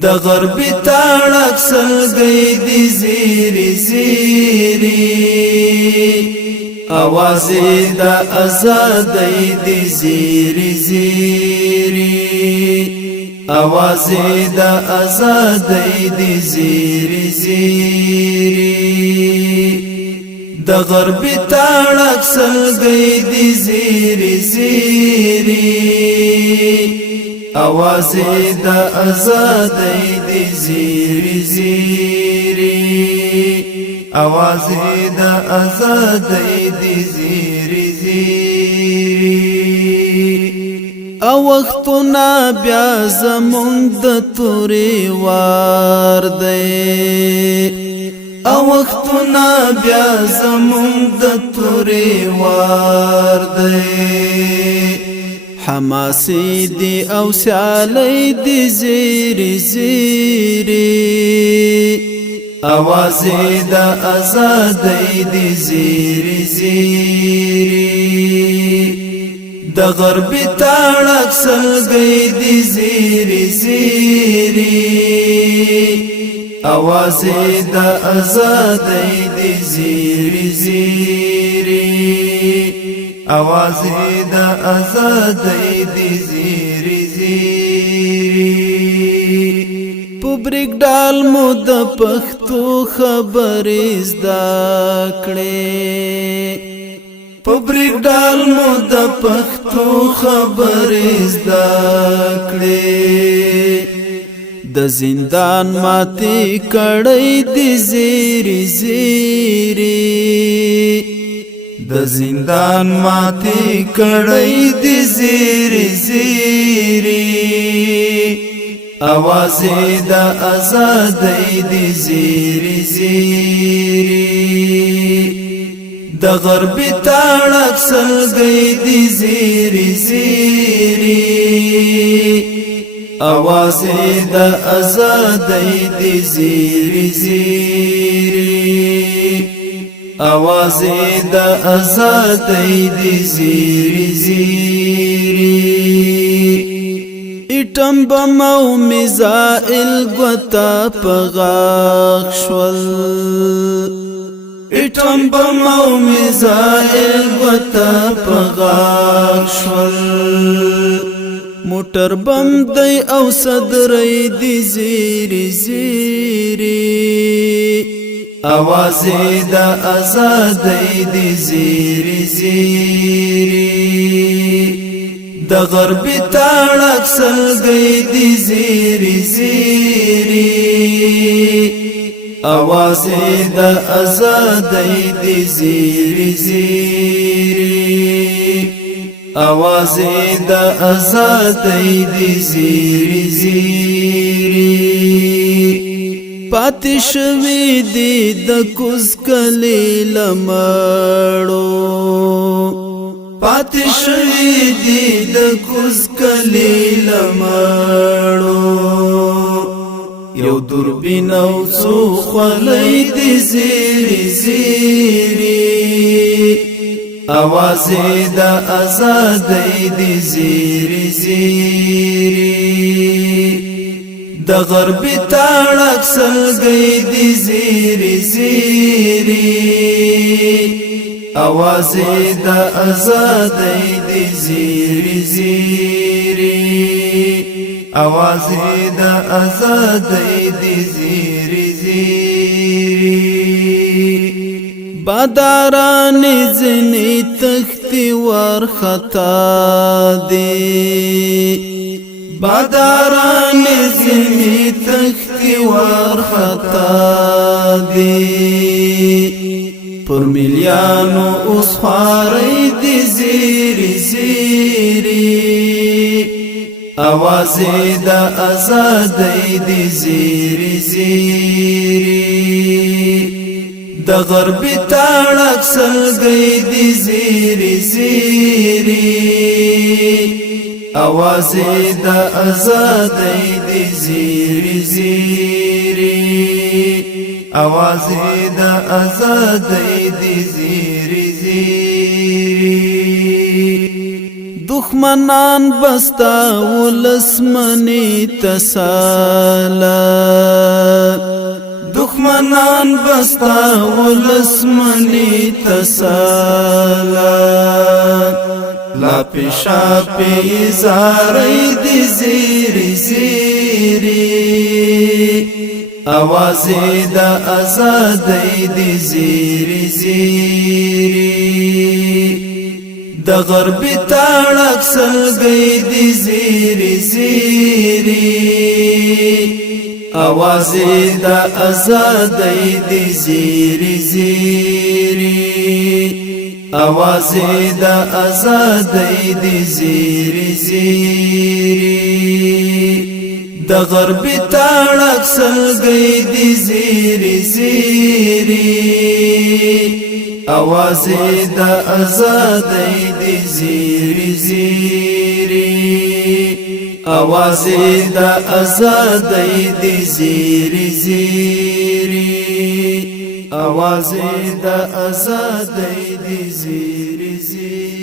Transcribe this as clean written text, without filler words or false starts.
د غربي تاړک سلګۍ دی زیری زیری اوازې د آزادۍ دی زیری زیری اوازې د آزادۍ دی زیری زیری د غربي تاړک سلګۍ دی زیری زیری اوازې د آزادۍ دی زیری زیری اوازې د آزادۍ دی زیری زیری او وختونه بیا زمونږ د تورې وار دی او وختونه بیا زمونږ د تورې وار دی حماسي دی او سیالی دی زیری زیری اوازې د آزادۍ دی زیری زیری د غربي تاړک سلګۍ دی زیری زیری اوازې د آزادۍ دی زیری زیری اوازې د آزادۍ دی زیری زیری په بریک ډال مو د پښتو خبرې زده کړې په بریک ډال مو د پښتو خبرې زده کړې د زندان ماتې کړۍ دی زیری زیری د زندان ماتې کړۍ دی زیری زیری اوازې د آزادۍ دی زیری زیری د غربي تاړک سلګۍ دی زیری زیری اوازې د آزادۍ دی زیری زیری اوازې د آزادۍ دی زیری زیری اټم بم او میزائل ګوتا په غاښ شول اټم بم او میزائل ګوتا په غاښ شول موټر بم دی او صدرۍ دی زیری زیری اوازې د آزادۍ دی زیری زیری د غربي تاړک سلګۍ دی زیری زیری اوازې د آزادۍ دی زیری زیری اوازې د آزادۍ دی زیری زیری پاتې شوي دي د کوز کلي لمړو پاتې شوي دي د کوز کلي لمړو یو دوربین او څو خولۍ دی زیری زیری اوازې د آزادۍ دی زیری زیری د غربي تاړک سلګۍ دی زیری زیری اوازې د آزادۍ دی زیری زیری اوازې د آزادۍ دی زیری زیری باداران ځنې تختی ورخطا دی باداران ځنې تختی ورخطا دی پر ملیانو اوس خوارۍ دی زیری زیری اوازې د آزادۍ دی زیری زیری د غربي تاړک سلګۍ دی زیری زیری اوازې د آزادۍ دی زیری زیری اوازې د آزادۍ دی زیری زیری دښمنان بستا ولسمنی تسالا دښمنان بستا ولسمنی تسالا لا پیشا پیزاری دی زیری زیری آوازی دا ازادی دی زیری زیری دا غربی تاڑک سلگی دی زیری زیری آوازی دا ازادی دی زیری زیری آوازی دا ازادی دی زیری زیری دا غربی تاڑک سلگی دی زیری زیری آوازی دا ازادی دی زیری زیری آوازی دا ازادی دی زیری زیری آوازی دا ازادی دی زیری زیری